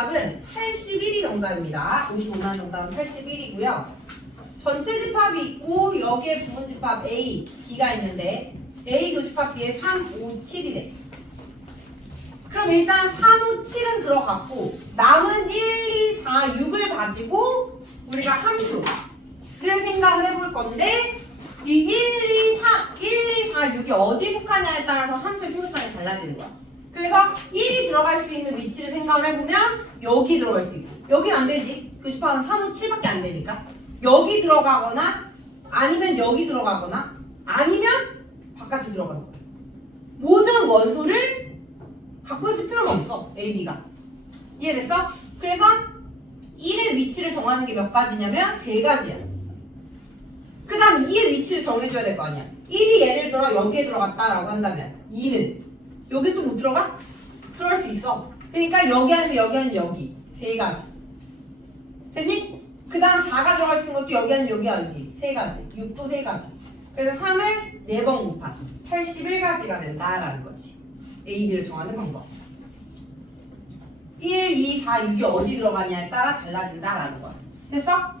정답은 81이 정답입니다. 55만 정답은 81이고요. 전체 집합이 있고 여기에 부분 집합 A, B가 있는데 A 교집합 B에 3, 5, 7이래. 그럼 일단 3, 5, 7은 들어갔고 남은 1, 2, 4, 6을 가지고 우리가 함수를 생각을 해볼 건데 이 1, 2, 4, 1, 2, 4, 6이 어디 속하냐에 따라서 함수의 생성성이 달라지는 거야. 그래서 1이 들어갈 수 있는 위치를 생각을 해보면 여기 들어갈 수 있고 여긴 안 되지. 교집합은 3, 5, 7밖에 안 되니까 여기 들어가거나 아니면 여기 들어가거나 아니면 바깥에 들어가는 거야. 모든 원소를 갖고 있을 필요는 없어. A, B가. 이해됐어? 그래서 1의 위치를 정하는 게 몇 가지냐면 세 가지야. 그 다음 2의 위치를 정해줘야 될 거 아니야. 1이 예를 들어 여기에 들어갔다라고 한다면 2는 여기 또 못 들어가? 들어갈 수 있어. 그러니까 여기 아니면 여기 아니면 여기. 세 가지. 됐니? 그 다음 4가 들어갈 수 있는 것도 여기 아니면 여기 아니면 세 가지. 6도 세 가지. 그래서 3을 4번 곱하기 81가지가 된다라는 거지. A, B를 정하는 방법. 1, 2, 4, 6이 어디 들어가냐에 따라 달라진다라는 거야. 됐어?